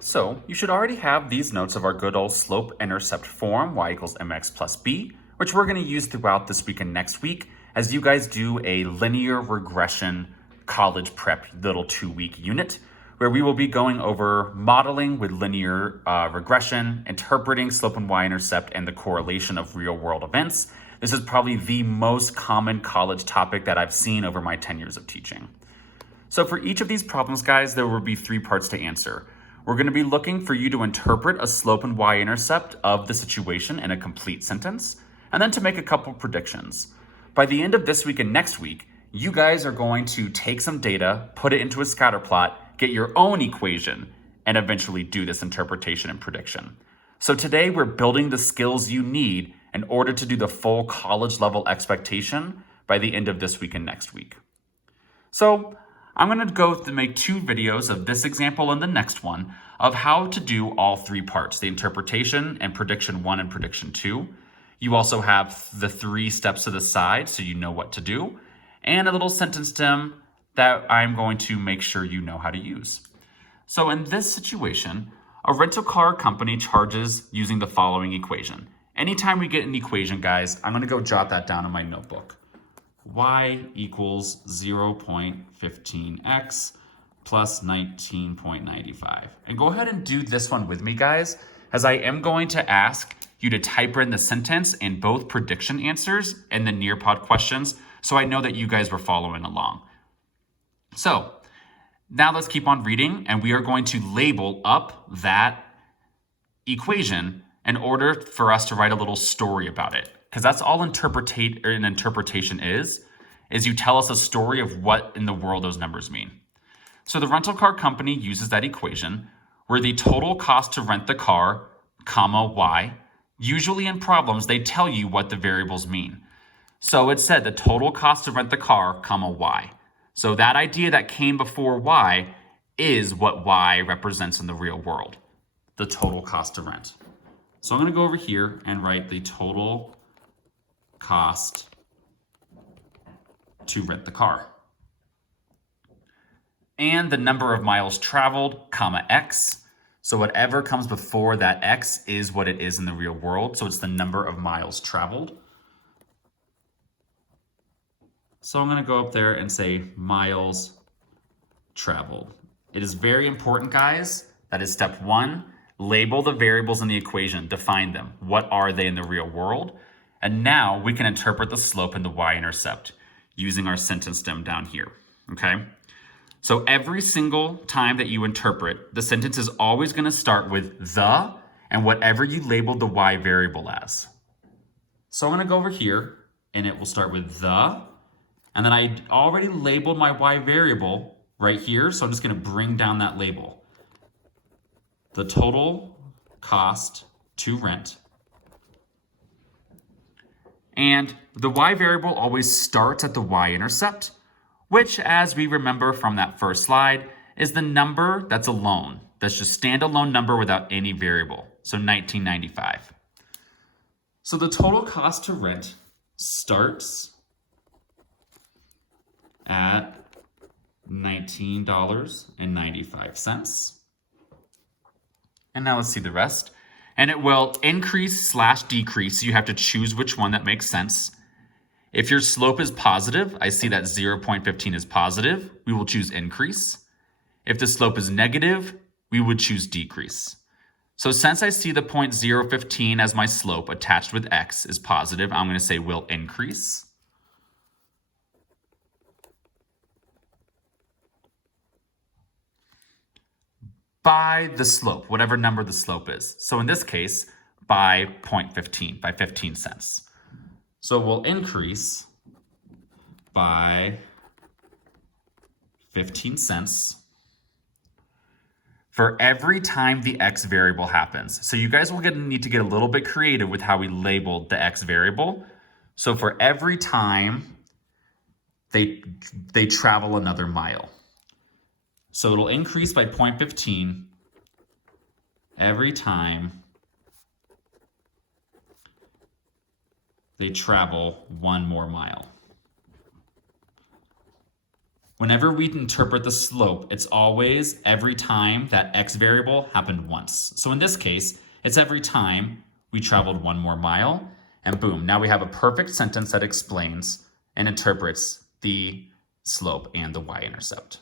So you should already have these notes of our good old slope-intercept form, y equals mx plus b, which we're going to use throughout this week and next week as you guys do a linear regression college prep little 2-week unit, where we will be going over modeling with linear regression, interpreting slope and y-intercept, and the correlation of real-world events. This is probably the most common college topic that I've seen over my 10 years of teaching. So for each of these problems, guys, there will be 3 parts to answer. We're going to be looking for you to interpret a slope and y-intercept of the situation in a complete sentence, and then to make a couple predictions. By the end of this week and next week, you guys are going to take some data, put it into a scatter plot, get your own equation, and eventually do this interpretation and prediction. So today we're building the skills you need in order to do the full college level expectation by the end of this week and next week. So I'm going to go to make 2 videos of this example and the next one of how to do all 3 parts, the interpretation and prediction 1 and prediction 2. You also have the 3 steps to the side so you know what to do, and a little sentence stem that I'm going to make sure you know how to use. So in this situation, a rental car company charges using the following equation. Anytime we get an equation, guys, I'm going to go jot that down in my notebook. Y equals 0.15x plus 19.95. And go ahead and do this one with me, guys, as I am going to ask you to type in the sentence and both prediction answers and the Nearpod questions so I know that you guys were following along. So now let's keep on reading, and we are going to label up that equation in order for us to write a little story about it. Because that's all an interpretation is you tell us a story of what in the world those numbers mean. So the rental car company uses that equation where the total cost to rent the car, comma, y, usually in problems, they tell you what the variables mean. So it said the total cost to rent the car, comma, y. So that idea that came before y is what y represents in the real world, the total cost to rent. So I'm going to go over here and write the total cost to rent the car. And the number of miles traveled, comma, x. So whatever comes before that x is what it is in the real world. So it's the number of miles traveled. So I'm going to go up there and say miles traveled. It is very important, guys. That is step 1. Label the variables in the equation, define them. What are they in the real world? And now we can interpret the slope and the y-intercept using our sentence stem down here, okay? So every single time that you interpret, the sentence is always going to start with the and whatever you labeled the y variable as. So I'm going to go over here, and it will start with the, and then I already labeled my y variable right here, so I'm just going to bring down that label. The total cost to rent. And the y variable always starts at the y-intercept, which, as we remember from that first slide, is the number that's alone. That's just standalone number without any variable. So 1995. So the total cost to rent starts at $19.95. And now let's see the rest. And it will increase / decrease. So you have to choose which one that makes sense. If your slope is positive, I see that 0.15 is positive, we will choose increase. If the slope is negative, we would choose decrease. So since I see the 0.015 as my slope attached with x is positive, I'm going to say will increase. By the slope, whatever number the slope is. So in this case, by 0.15, by 15 cents. So it will increase by 15 cents for every time the x variable happens. So you guys will need to get a little bit creative with how we labeled the x variable. So for every time they travel another mile. So it'll increase by 0.15 every time they travel 1 more mile. Whenever we interpret the slope, it's always every time that x variable happened once. So in this case, it's every time we traveled 1 more mile, and boom, now we have a perfect sentence that explains and interprets the slope and the y-intercept.